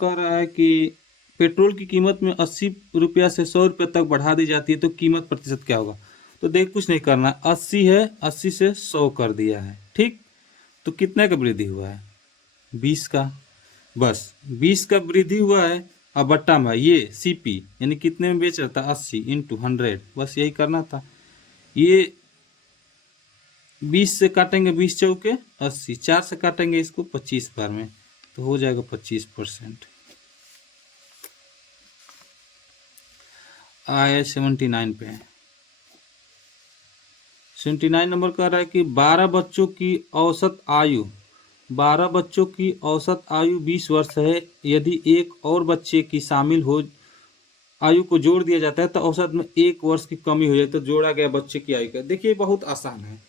कह रहा है कि पेट्रोल की कीमत में 80 रुपया से 100 रुपये तक बढ़ा दी जाती है तो कीमत प्रतिशत क्या होगा। तो देख कुछ नहीं करना, 80 है, 80 से 100 कर दिया है, ठीक। तो कितने का वृद्धि हुआ है, 20 का। बस 20 का वृद्धि हुआ है। अब बट्टा में ये सीपी यानी कितने में बेच रहा था, 80 इंटू 100, बस यही करना था। ये 20 से काटेंगे 20 चौके 80, 4 से काटेंगे इसको 25 बार में, तो हो जाएगा 25%। आया 79 पे है। 79 नंबर कह रहा है कि 12 बच्चों की औसत आयु 20 वर्ष है। यदि एक और बच्चे की शामिल हो आयु को जोड़ दिया जाता है तो औसत में 1 वर्ष की कमी हो जाए तो जोड़ा गया बच्चे की आयु का। देखिए बहुत आसान है,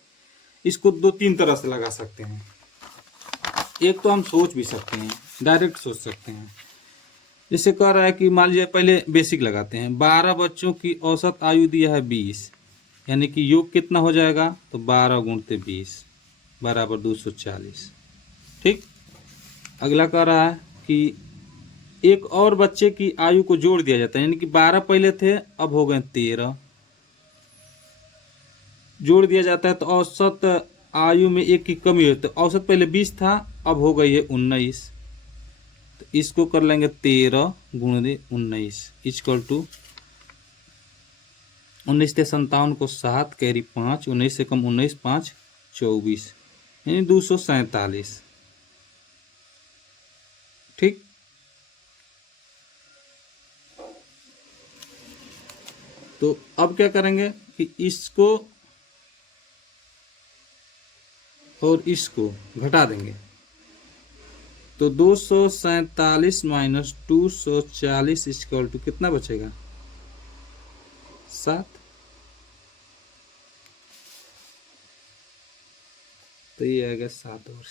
इसको 2-3 तरह से लगा सकते हैं। एक तो हम सोच भी सकते हैं, डायरेक्ट सोच सकते हैं। जैसे कह रहा है कि मान लीजिए पहले बेसिक लगाते हैं, 12 बच्चों की औसत आयु दिया है 20, यानी कि योग कितना हो जाएगा, तो 12 गुणते 20 बराबर 240, ठीक। अगला कह रहा है कि एक और बच्चे की आयु को जोड़ दिया जाता है, यानी कि 12 पहले थे अब हो गए 13, जोड़ दिया जाता है तो औसत आयु में 1 की कमी होती है। औसत पहले 20 था अब हो गई है 19, तो इसको कर लेंगे 13 गुणे 19 इक्वल टू 19 से 57 को 7 कैरी 5, 19 से कम 19, 5 24, यानी 247, ठीक। तो अब क्या करेंगे कि इसको और इसको घटा देंगे, तो 247 माइनस 240 इक्वल टू कितना बचेगा, 7। तो ये आएगा 7 वर्ष।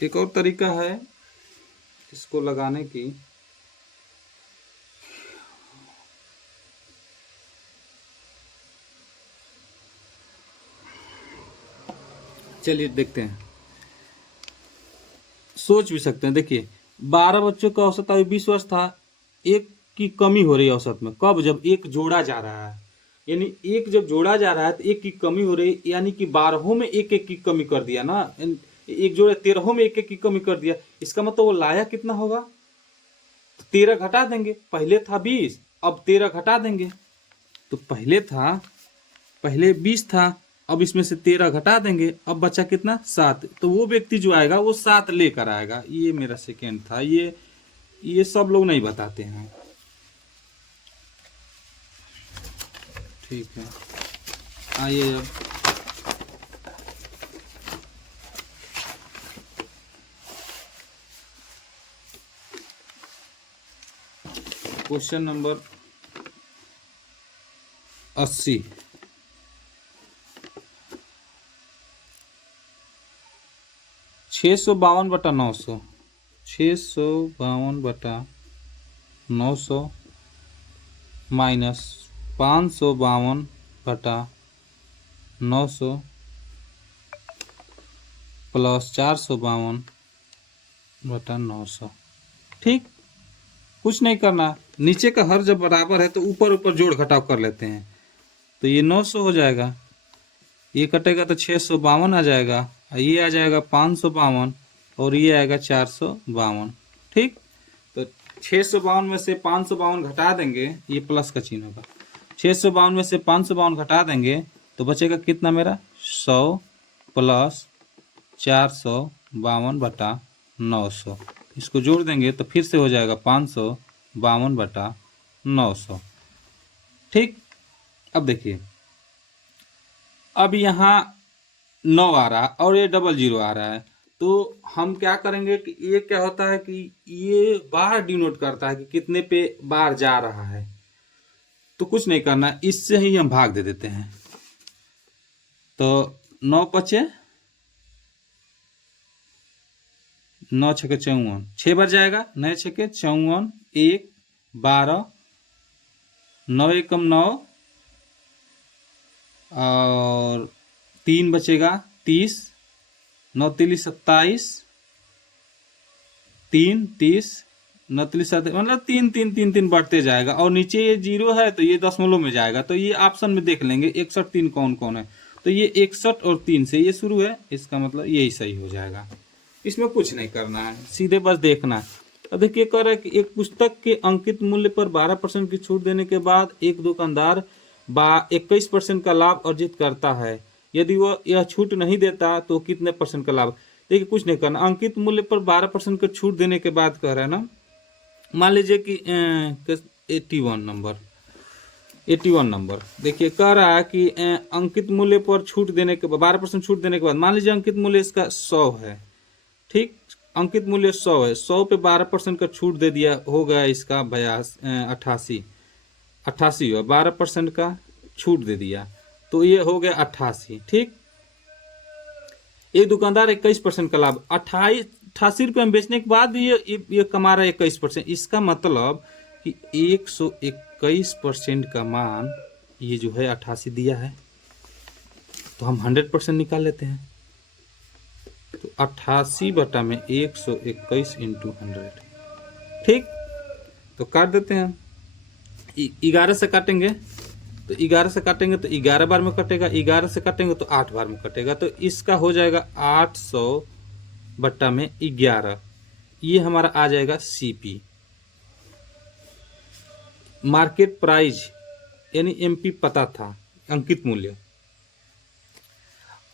एक और तरीका है इसको लगाने की, चलिए देखते हैं, सोच भी सकते हैं। देखिए 12 बच्चों का औसत आयु 20 वर्ष था, एक की कमी हो रही है औसत में, कब, जब एक जोड़ा जा रहा है, यानी एक जब जोड़ा जा रहा है तो एक की कमी हो रही है, यानी कि 12 में एक एक की कमी कर दिया ना, एक जोड़े 13 में एक एक की कमी कर दिया, इसका मतलब वो लाया कितना होगा, 13 घटा देंगे, पहले था 20 अब 13 घटा देंगे, तो पहले 20 था अब इसमें से 13 घटा देंगे, अब बचा कितना, 7। तो वो व्यक्ति जो आएगा वो 7 लेकर आएगा। ये मेरा सेकेंड था, ये सब लोग नहीं बताते हैं, ठीक है। आइए अब क्वेश्चन नंबर 80। 652/900, 652/900 माइनस 552/900 प्लस 452/900, ठीक। कुछ नहीं करना, नीचे का हर जब बराबर है तो ऊपर ऊपर जोड़ घटाव कर लेते हैं, तो ये 900 हो जाएगा, ये कटेगा तो 652 आ जाएगा, ये आ जाएगा 552 और ये आएगा 452, ठीक। तो 652 में से 552 घटा देंगे, ये प्लस का चिन्ह होगा, 652 में से 552 घटा देंगे तो बचेगा कितना मेरा, 100 प्लस 452/900, इसको जोड़ देंगे तो फिर से हो जाएगा 552/900, ठीक। अब देखिए, अब यहाँ 9 आ रहा है और ये 00 आ रहा है, तो हम क्या करेंगे कि ये क्या होता है कि ये बार डिनोट करता है कि कितने पे बार जा रहा है, तो कुछ नहीं करना, इससे ही हम भाग दे देते हैं, तो 9 पचे 9 छके 54, 6 बार जाएगा, 9 छके 54, 1 12, 9 एकम 9 और 3 बचेगा 30, 9 तिली 27, 3 30 29 मतलब 3 3 3 3 बढ़ते जाएगा, और नीचे ये 0 है तो ये दशमलव में जाएगा। तो ये ऑप्शन में देख लेंगे 61 3 कौन कौन है, तो ये 61 और 3 से ये शुरू है, इसका मतलब यही सही हो जाएगा। इसमें कुछ नहीं करना है, सीधे बस देखना है। अब देखिए कह रहा है कि एक पुस्तक के अंकित मूल्य पर 12% की छूट देने के बाद एक दुकानदार 21% का लाभ अर्जित करता है। यदि वह यह छूट नहीं देता तो कितने परसेंट का लाभ। देखिए कुछ नहीं करना, अंकित मूल्य पर 12% का छूट देने के बाद कह रहा है ना, मान लीजिए कि 81 नंबर देखिए कह रहा है कि अंकित मूल्य पर छूट देने के बाद 12% छूट देने के बाद, मान लीजिए अंकित मूल्य इसका 100 है, ठीक, अंकित मूल्य 100 है, 100 पे 12% का छूट दे दिया, हो गया इसका 88 हुआ, 12% का छूट दे दिया तो ये हो गया 88, ठीक। एक दुकानदार 21% का लाभ, 88 रुपये में बेचने के बाद ये कमा रहा है 21%। इसका मतलब कि 121% का मान ये जो है 88 दिया है, तो हम 100% निकाल लेते हैं। तो 88 बटा में 121 इंटू 100, ठीक। तो काट देते हैं, 11 से काटेंगे तो 11 से काटेंगे तो 11 बार में कटेगा, 11 से काटेंगे तो 8 बार में कटेगा, तो इसका हो जाएगा 800 बट्टा में 11, ये हमारा आ जाएगा सीपी, मार्केट प्राइस यानी एमपी पता था, अंकित मूल्य।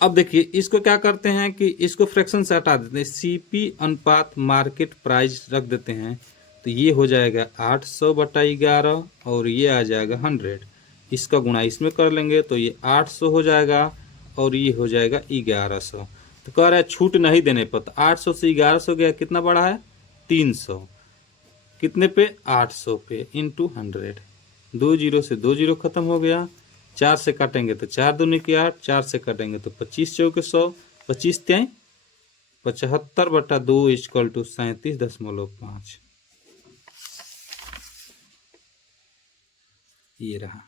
अब देखिए इसको क्या करते हैं कि इसको फ्रैक्शन से हटा देते हैं, सीपी अनुपात मार्केट प्राइस रख देते हैं, तो ये हो जाएगा 800 बटा 11 और ये आ जाएगा 100, इसका गुणा इसमें कर लेंगे तो ये 800 हो जाएगा और ये हो जाएगा 1100। तो कह रहा है छूट नहीं देने पर, तो 800 से 1100 गया, कितना बढ़ा है 300, कितने पे 800 पे इंटू 100, 2 जीरो से 2 जीरो खत्म हो गया, 4 से काटेंगे तो 4 दूनी की 8, 4 से काटेंगे तो 25 चौके 100, 25 त्याई 75 बटा 2 इक्वल टू 37.5, ये रहा।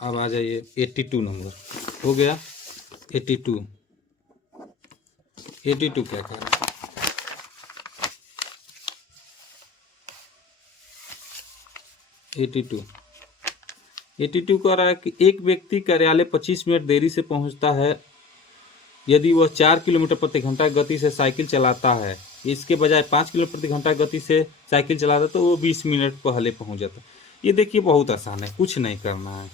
अब आ जाइए 82 नंबर, हो गया 82 क्या कह रहा है, 82 कह रहा है कि एक व्यक्ति कार्यालय 25 मिनट देरी से पहुंचता है, यदि वह 4 किलोमीटर प्रति घंटा गति से साइकिल चलाता है, इसके बजाय 5 किलोमीटर प्रति घंटा गति से साइकिल चलाता तो वो 20 मिनट पहले पहुंच जाता। ये देखिए बहुत आसान है, कुछ नहीं करना है।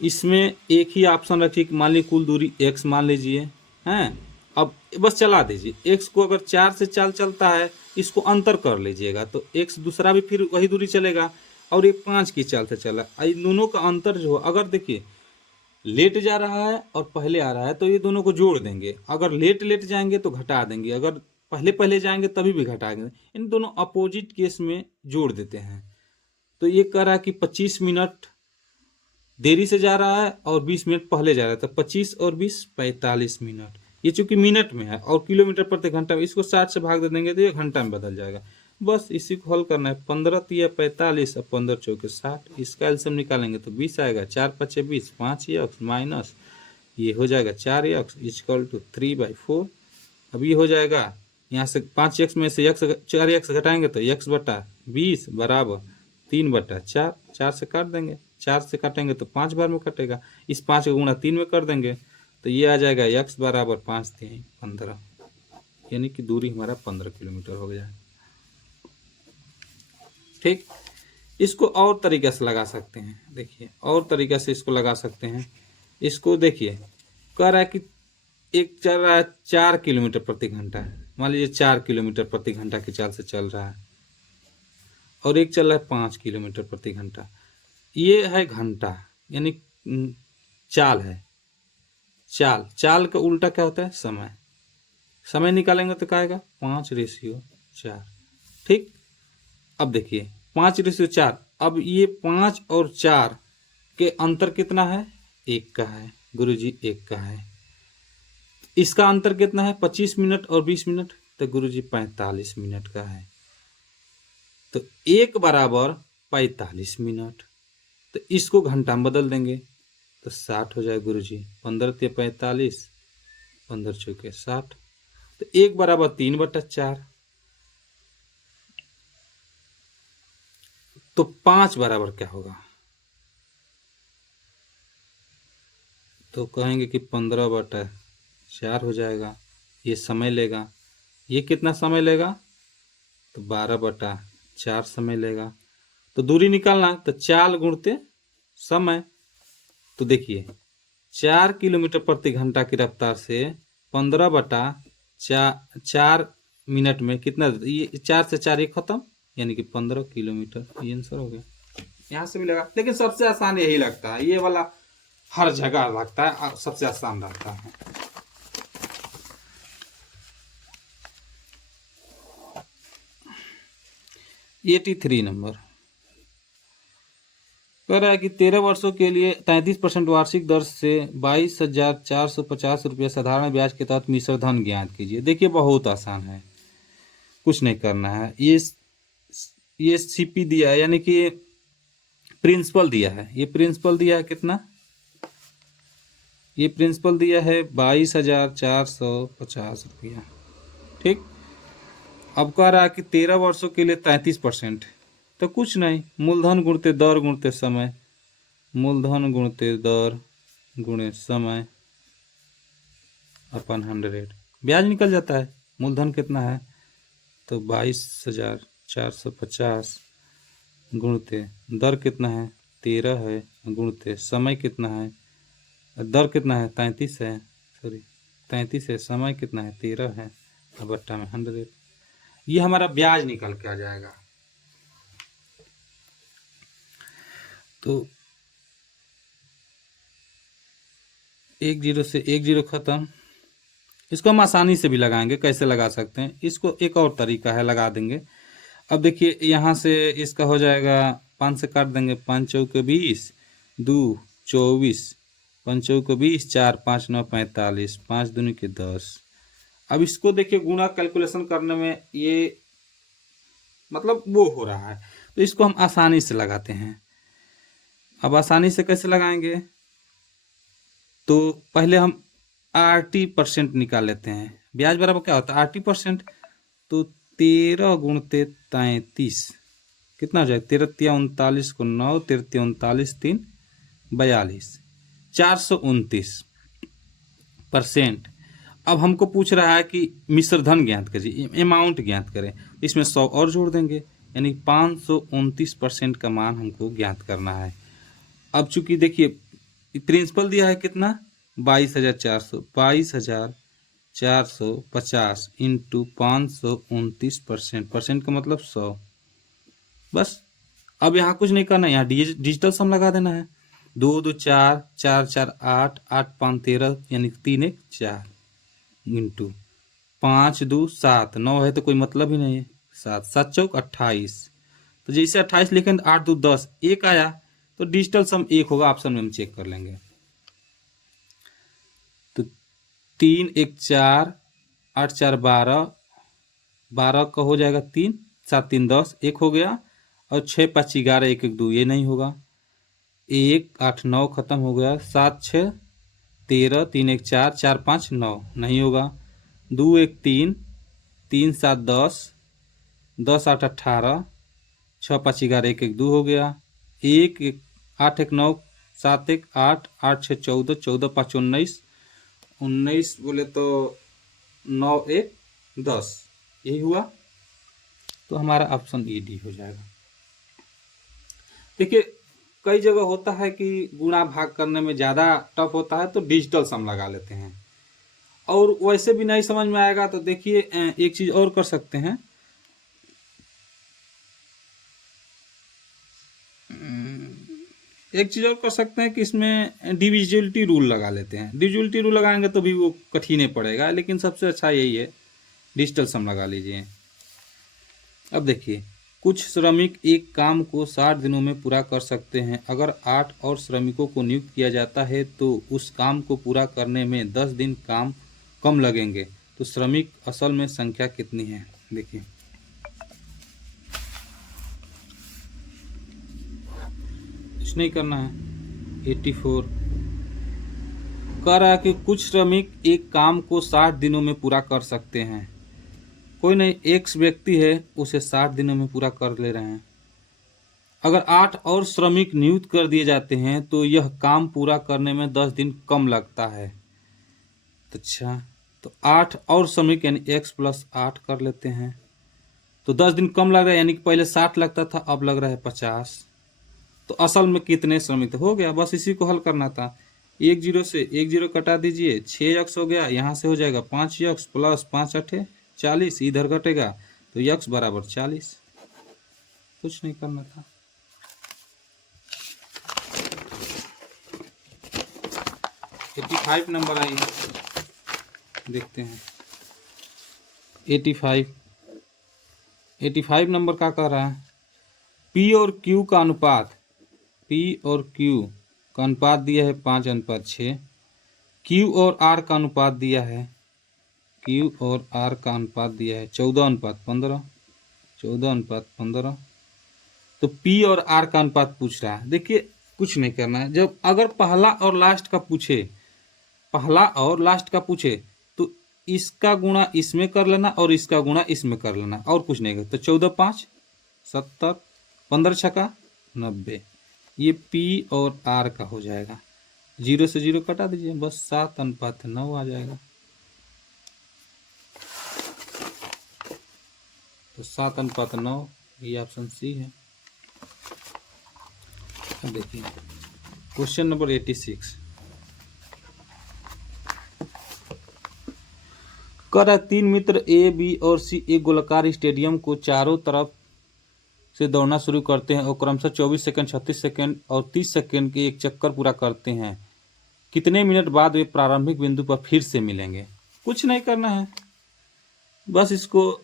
इसमें एक ही ऑप्शन रखिए कि मान लीजिए कुल दूरी x मान लीजिए हैं, अब बस चला दीजिए, x को अगर 4 से चाल चलता है, इसको अंतर कर लीजिएगा तो x दूसरा भी फिर वही दूरी चलेगा, और ये 5 की चाल से चला, इन दोनों का अंतर जो अगर देखिए लेट जा रहा है और पहले आ रहा है तो ये दोनों को जोड़ देंगे, अगर लेट जाएंगे तो घटा देंगे, अगर पहले जाएंगे तभी भी घटा देंगे, इन दोनों अपोजिट केस में जोड़ देते हैं। तो ये कह रहा है कि 25 मिनट देरी से जा रहा है और 20 मिनट पहले जा रहा है, तो 25 और 20 45 मिनट, ये चूंकि मिनट में है और किलोमीटर प्रति घंटा में, इसको 60 से भाग दे देंगे तो ये घंटा में बदल जाएगा। बस इसी को हल करना है, 15 तिया 45 और 15 चौके 60, इसका एलसीएम निकालेंगे तो 20 आएगा, 4 पचे 20, 5 एक्स माइनस ये हो जाएगा 4 एक्स इक्वल टू 3/4। अब ये हो जाएगा यहाँ से 5 एक्स में से 4 एक्स घटाएंगे तो x बटा 20 बराबर 3/4, 4 से काट देंगे, 4 से काटेंगे तो 5 बार में कटेगा, इस 5 का गुणा 3 में कर देंगे तो ये आ जाएगा x बराबर 5 3 15, यानी कि दूरी हमारा 15 किलोमीटर हो गया है, ठीक। इसको और तरीके से लगा सकते हैं, देखिए और तरीके से इसको लगा सकते हैं। इसको देखिए कह रहा है कि एक चल रहा है 4 किलोमीटर प्रति घंटा, मान लीजिए 4 किलोमीटर प्रति घंटा की चाल से चल रहा है, और एक चल रहा है 5 किलोमीटर प्रति घंटा, ये है घंटा, यानी चाल है, चाल का उल्टा क्या होता है समय निकालेंगे तो क्या आएगा 5/4, ठीक। अब देखिए 5/4, अब ये 5 और 4 के अंतर कितना है, 1 का है गुरुजी, 1 का है। इसका अंतर कितना है 25 मिनट और 20 मिनट, तो गुरुजी 45 मिनट का है, तो 1 बराबर 45 मिनट, तो इसको घंटा में बदल देंगे तो 60 हो जाए गुरुजी, 15 तिया 45, 15 चौके 60, तो 1/3/4, तो 5 बराबर क्या होगा, तो कहेंगे कि 15/4 हो जाएगा। ये समय लेगा, ये कितना समय लेगा, तो 12/4 समय लेगा। तो दूरी निकालना, तो 4 गुणते समय। तो देखिए 4 किलोमीटर प्रति घंटा की रफ्तार से 15/4 मिनट में कितना, ये 4 से 4 एक खत्म, यानी कि 15 किलोमीटर, ये आंसर हो गया। यहाँ से मिलेगा, लेकिन सबसे आसान यही लगता है, ये वाला हर जगह लगता है, सबसे आसान रहता है। ये 83 नंबर कह रहा है कि 13 वर्षों के लिए 33% वार्षिक दर से 22,450 रुपये साधारण ब्याज के तहत मिश्र धन ज्ञात कीजिए। देखिए बहुत आसान है, कुछ नहीं करना है। ये सीपी दिया है, यानी कि प्रिंसिपल दिया है। ये प्रिंसिपल दिया है कितना, ये प्रिंसिपल दिया है 22,450 रुपया। ठीक, अब कह रहा है कि 13 वर्षों के लिए 33%, तो कुछ नहीं, मूलधन गुणते दर गुणते समय, मूलधन गुणते दर गुणे समय अपन 100, ब्याज निकल जाता है। मूलधन कितना है, तो 22,450 गुणते दर कितना है 13 है, गुणते समय कितना है, दर कितना है 33 है, सॉरी 33 है, समय कितना है 13 है, और बट्टा में 100, ये हमारा ब्याज निकल के आ जाएगा। तो 1 0 से 1 0 खत्म। इसको हम आसानी से भी लगाएंगे, कैसे लगा सकते हैं, इसको एक और तरीका है, लगा देंगे। अब देखिए यहाँ से इसका हो जाएगा, 5 से काट देंगे, 5 चौके 20, 2 24, 5 चौके 20, 4 5 9 45, 5 दूनी के 10। अब इसको देखिए गुणा कैलकुलेशन करने में ये मतलब वो हो रहा है, तो इसको हम आसानी से लगाते हैं। अब आसानी से कैसे लगाएंगे, तो पहले हम RT% निकाल लेते हैं। ब्याज बराबर क्या होता है RT%, तो 13 गुणते 33 कितना हो जाएगा, 13 तिया 39 को 9, 13 तिया 39 3 42, 429%। अब हमको पूछ रहा है कि मिश्र धन ज्ञात करिए, अमाउंट ज्ञात करें, इसमें 100 और जोड़ देंगे, यानी 529% का मान हमको ज्ञात करना है। अब चूंकि देखिए प्रिंसिपल दिया है कितना 22,450 इंटू 529%, परसेंट का मतलब 100, बस। अब यहाँ कुछ नहीं करना है, यहाँ डिजिटल सम लगा देना है। 2 2 4, 4 4 8, 8 5 13, यानी 3 1 4 इंटू 5 2 7, 9 है तो कोई मतलब ही नहीं है, 7 7 चौक 28, तो जैसे 28 लिखें 8 2 10, एक आया, तो डिजिटल सम 1 होगा, ऑप्शन में हम चेक कर लेंगे। तो 3 1 4, 8 4 12, 12 का हो जाएगा 3, 7 3 10, 1 हो गया, और 6 5 11, 1 1 2, ये नहीं होगा, 1 8 9 खत्म हो गया, 7 6 13, 3 1 4, 4 5 9, नहीं होगा, 2 1 3, 3 7 10, 10 8 18, 6 5 11, 1 1 2 हो गया, 1 1 8 1 9, 7 1 8, 8 6 14, 14 5 19, 19 बोले तो 9 1 10, यही हुआ, तो हमारा ऑप्शन डी हो जाएगा। देखिए कई जगह होता है कि गुणा भाग करने में ज़्यादा टफ होता है, तो डिजिटल सम लगा लेते हैं, और वैसे भी नहीं समझ में आएगा तो देखिए एक चीज़ और कर सकते हैं, कि इसमें डिविजिबिलिटी रूल लगा लेते हैं। डिविजिबिलिटी रूल लगाएंगे तो भी वो कठिन ही पड़ेगा, लेकिन सबसे अच्छा यही है, डिजिटल सम लगा लीजिए। अब देखिए कुछ श्रमिक एक काम को 60 दिनों में पूरा कर सकते हैं। अगर 8 और श्रमिकों को नियुक्त किया जाता है तो उस काम को पूरा करने में 10 दिन काम कम लगेंगे, तो श्रमिक असल में संख्या कितनी है। देखिए कुछ नहीं करना है, 84 कह रहा है कि कुछ श्रमिक एक काम को 60 दिनों में पूरा कर सकते हैं। कोई नहीं, एक व्यक्ति है उसे 60 दिनों में पूरा कर ले रहे हैं। अगर 8 और श्रमिक नियुक्त कर दिए जाते हैं तो यह काम पूरा करने में 10 दिन कम लगता है। अच्छा, तो 8 और श्रमिक यानी x + 8 कर लेते हैं तो 10 दिन कम लग रहा है, यानी कि पहले 60 लगता था, अब लग रहा है 50। तो असल में कितने श्रमिक हो गया, बस इसी को हल करना था। 1 0 से 1 0 कटा दीजिए, 6x हो गया, यहाँ से हो जाएगा 5x + 5 × 40, इधर घटेगा तो x = 40। कुछ नहीं करना था। एटी 85 नंबर आई, देखते हैं। 85 नंबर क्या कह रहा है? P और Q का अनुपात, P और Q का अनुपात दिया है 5:6। Q और R का अनुपात दिया है, Q और R का अनुपात दिया है 14:15, 14:15। तो P और R का अनुपात पूछ रहा है। देखिए कुछ नहीं करना है, जब अगर पहला और लास्ट का पूछे, पहला और लास्ट का पूछे तो इसका गुणा इसमें कर लेना और इसका गुणा इसमें कर लेना, और कुछ नहीं करना। तो 14 5 70, 15 छक्का 90, ये P और R का हो जाएगा। 0 से 0 कटा दीजिए, बस 7:9 आ जाएगा। तो 7:9, ये ऑप्शन सी है। अब देखिए क्वेश्चन नंबर 86। कर 3 मित्र A, B और C एक गोलाकार स्टेडियम को चारों तरफ से दौड़ना शुरू करते हैं और क्रमशः 24 सेकंड, 36 सेकंड और 30 सेकंड के एक चक्कर पूरा करते हैं। कितने मिनट बाद वे प्रारंभिक बिंदु पर फिर से मिलेंगे? कुछ नहीं करना है, बस इसको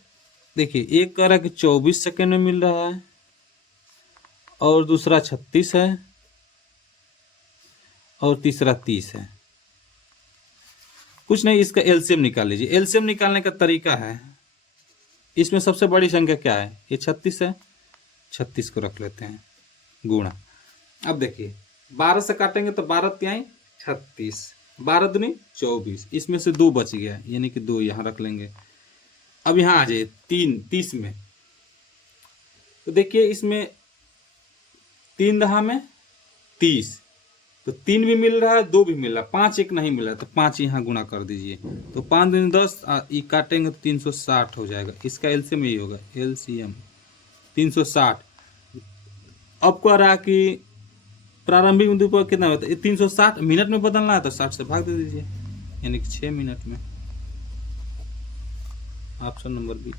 देखिए। एक कह रहा है कि 24 सेकंड में मिल रहा है और दूसरा 36 है और तीसरा 30 है। कुछ नहीं, इसका एलसीएम निकाल लीजिए। एलसीएम निकालने का तरीका है, इसमें सबसे बड़ी संख्या क्या है? ये 36 है, 36 को रख लेते हैं गुणा। अब देखिए 12 से काटेंगे तो 12 तिहाई 36, 12 दूनी 24, इसमें से 2 बच गया, यानी कि 2 यहाँ रख लेंगे। अब यहाँ आ जाइए 30 में, तो देखिए इसमें 3 दहा में 30, तो 3 भी मिल रहा है, 2 भी मिल रहा है, 5 एक नहीं मिला, तो 5 यहाँ गुणा कर दीजिए। तो 5 दूनी 10, ये काटेंगे तो 360 हो जाएगा। इसका एलसीएम यही होगा, एलसीएम 360। अब कह रहा कि प्रारंभिक बिंदु पर कितना होता है? 360 मिनट में बदलना है तो 60 से भाग दे दीजिए, यानी कि 6 मिनट में। Option number B.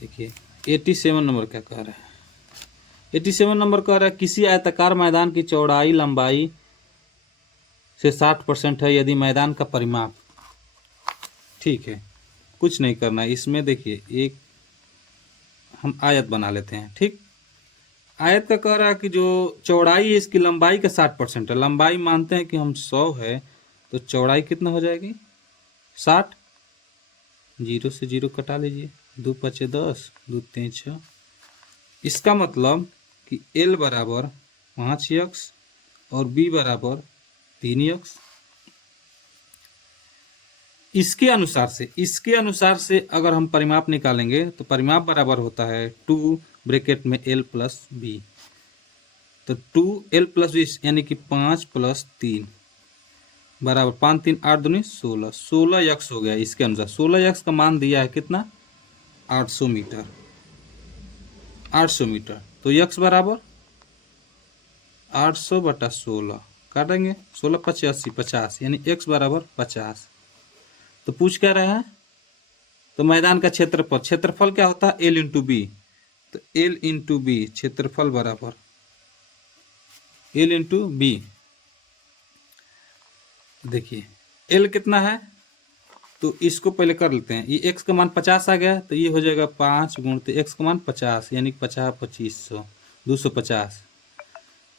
देखिए 87 नंबर क्या कह रहा है? 87 नंबर कह रहा है किसी आयताकार मैदान की चौड़ाई लंबाई से 60% है यदि मैदान का परिमाप, ठीक है, कुछ नहीं करना है इसमें। देखिए एक हम आयत बना लेते हैं, ठीक। आयत का कह रहा है कि जो चौड़ाई है इसकी लंबाई का 60% है। लंबाई मानते हैं कि हम 100 है, तो चौड़ाई कितना हो जाएगी? 60। 0 से 0 कटा लीजिए, 2 5 10, 2 3 6। इसका मतलब कि L = 5x और B = 3x। इसके अनुसार से अगर हम परिमाप निकालेंगे तो परिमाप बराबर होता है 2 ब्रैकेट में L + B। तो 2L + B यानी कि 5 + 3 बराबर 5 3 8 दूनी 16, 16x हो गया। इसके अनुसार 16x का मान दिया है कितना? 800 मीटर, 800 मीटर। तो x = 800/16 काटेंगे, 16 5 80 50, यानी x = 50। तो पूछ क्या रहा है? तो मैदान का क्षेत्रफल क्या होता है? L × B। तो L × B क्षेत्रफल बराबर L × B। देखिए L कितना है, तो इसको पहले कर लेते हैं। ये x का मान 50 आ गया, तो ये हो जाएगा 5 × x का मान 50, यानी 50 2500 250।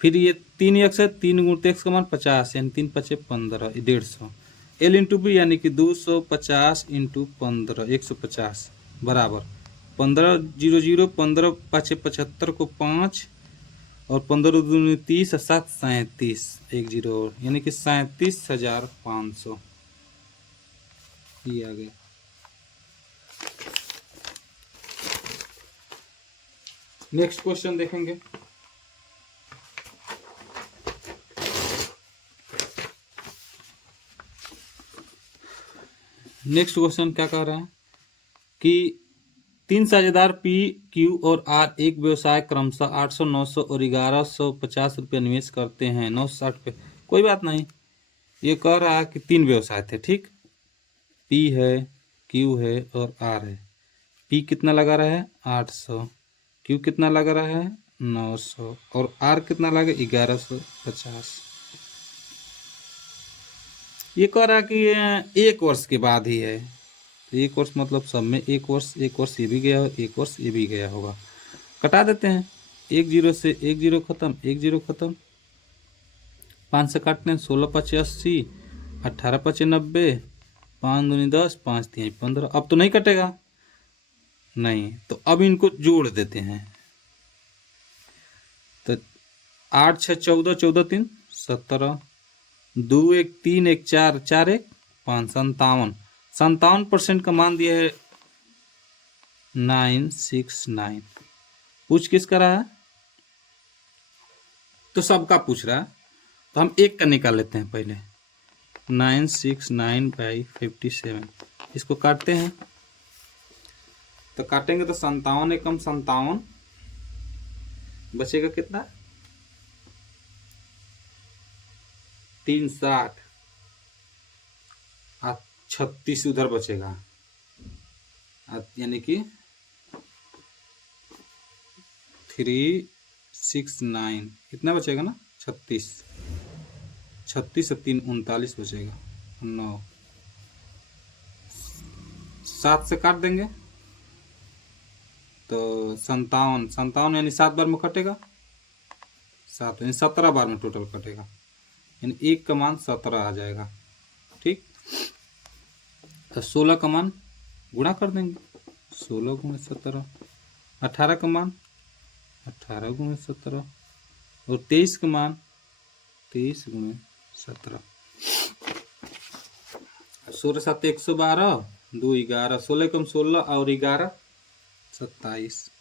फिर ये 3x है, 3 × x का मान 50, यानी 3 5 15 150। L × B यानी कि 250 × 15 150 बराबर 15 0 0 15 5 75 को 5 और 15 दूनी 30 और 7 37, एक जीरो और, यानी कि 37,500 ये आ गया। नेक्स्ट क्वेश्चन देखेंगे। नेक्स्ट क्वेश्चन क्या कह रहा है कि 3 साझेदार पी, क्यू और आर एक व्यवसाय क्रमशः 800, 900 और 1150 रुपये निवेश करते हैं 960 पे। कोई बात नहीं, ये कह रहा है कि 3 व्यवसाय थे, ठीक। पी है, क्यू है और आर है। पी कितना लगा रहा है 800, क्यू कितना लगा रहा है 900 और आर कितना लगा 1150। ये कह रहा है कि 1 वर्ष के बाद ही है, तो 1 वर्ष मतलब सब में 1 वर्ष, 1 वर्ष ये भी गया, 1 वर्ष ये भी गया होगा। कटा देते हैं, 1 जीरो से 1 जीरो खत्म, 1 जीरो खत्म, 5 से काटते हैं, 16 5 80, 18 5 90, 5 दूनी 10, 5 3 15। अब तो नहीं कटेगा, नहीं, तो अब इनको जोड़ देते हैं। तो 8 6 14, 14 3 17, 2 1 3 1 4, 4 1 5, 57% का मान दिया है 969। पूछ किसका रहा है, तो सबका पूछ रहा है, तो हम एक का निकाल लेते हैं पहले। 969/57, इसको काटते हैं, तो काटेंगे तो 57 एकम 57, बचेगा कितना 360, 36 उधर बचेगा, यानी कि 369 कितना बचेगा ना 36, 36 और 3 39 बचेगा 9। 7 से काट देंगे तो 57 यानी 7 बार में कटेगा, 7 यानी 17 बार में टोटल कटेगा, यानी 1 का मान 17 आ जाएगा, ठीक। तो 16 का मान गुणा कर देंगे, 16 गुणे 17, 18 का मान 18 गुणे 17 और 23 का मान 23 गुणे 17। 16 7 112, 2 11, 16 कम 16 और 11 27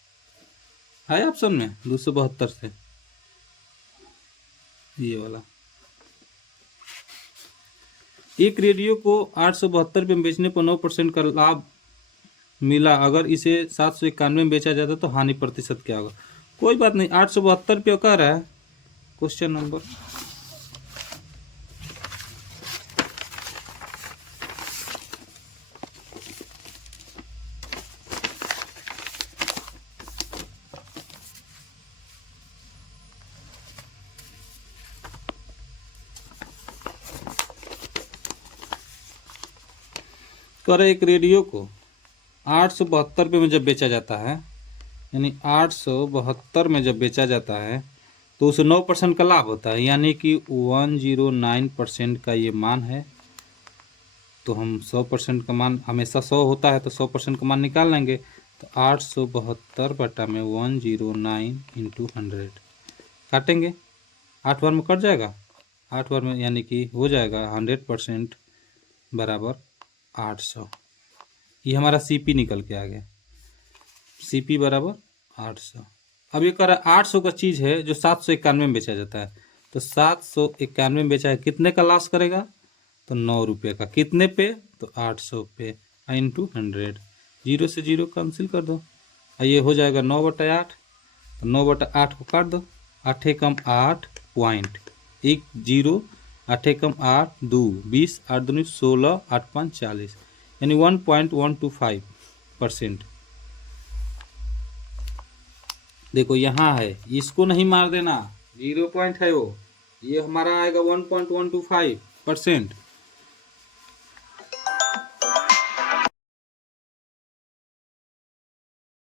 है ऑप्शन में 272 से ये वाला। एक रेडियो को 872 में बेचने पर 9% का लाभ मिला, अगर इसे 791 में बेचा जाता तो हानि प्रतिशत क्या होगा। कोई बात नहीं, 872 रुपये कह रहा है। क्वेश्चन नंबर कर एक रेडियो को 872 रुपये में जब बेचा जाता है, यानी 872 में जब बेचा जाता है तो उसे 9% का लाभ होता है, यानी कि 109% का ये मान है। तो हम 100% का मान हमेशा 100 होता है, तो 100% का मान निकाल लेंगे। तो 872 बटा में 109 इंटू 100 काटेंगे, 8 बार में कट जाएगा, 8 बार में यानी कि हो जाएगा 100% बराबर 800। ये हमारा सीपी निकल के आ गया, सीपी बराबर 800। अब ये कह रहा है 800 का चीज़ है जो 791 में बेचा जाता है, तो 791 में बेचा है, कितने का लॉस करेगा, तो 9 रुपये का। कितने पे, तो 800 पे इंटू 100, 0 से 0 कैंसिल कर दो, ये हो जाएगा 9/8। तो 9/8 को काट दो, 8 एकम 8 पॉइंट 1 0, 8 एकम 8 2 20, 8 दूनी 16, 8 5 40, यानी 1.125%। देखो यहाँ है, इसको नहीं मार देना, 0 पॉइंट है वो, ये हमारा आएगा 1.125%।